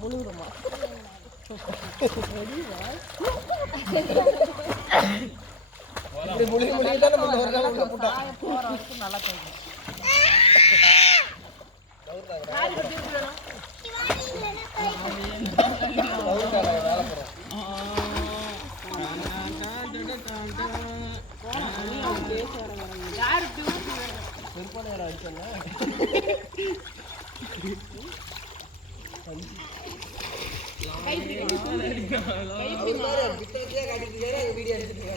முழுகுறமா முழுகி முழுகிதான் நம்ம ஒரு நாள் உள்ள போட்டா போற வரைக்கும் நல்லா கேக்கும். யாரு கட்டி விடுறோம் இவானி இல்லனா கை வேலை போறோம். யாரு டியூட்டி செருப்பால யார அடிச்சாங்க கை பிடிங்க பித்தத்திலே காட்டிட்டீங்க வீடியோ எடுத்துட்டீங்க.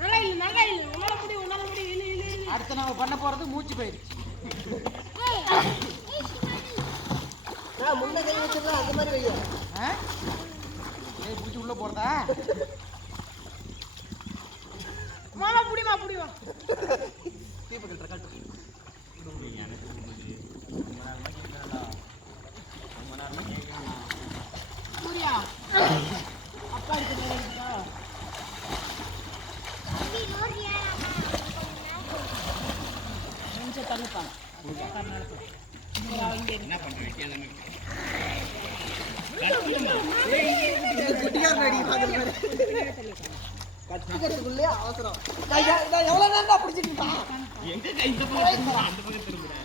நல்லா இல்ல உன்னால முடி இல்ல அடுத்து நாம பண்ண போறது மூச்சு பயிற்சி. நான் முன்ன கை வச்சதா அந்த மாதிரி வையோ. ஏய் பூச்சி உள்ள போறதா மாமா புடிமா தீபக் கட்ட சூர்யா அப்பா இருக்கா அடி நோரியா கொஞ்சம் தள்ளுப்பான் என்ன பண்றீங்க எல்லாமே குட்டியார் நடி பாக்குறாரு கட்டுக்கிறதுக்குள்ளே அவசரம். எவ்வளவு நேரம் பிடிச்சிட்டு எங்க கை இந்த பக்கம் அந்த பக்கம் திரும்புறேன்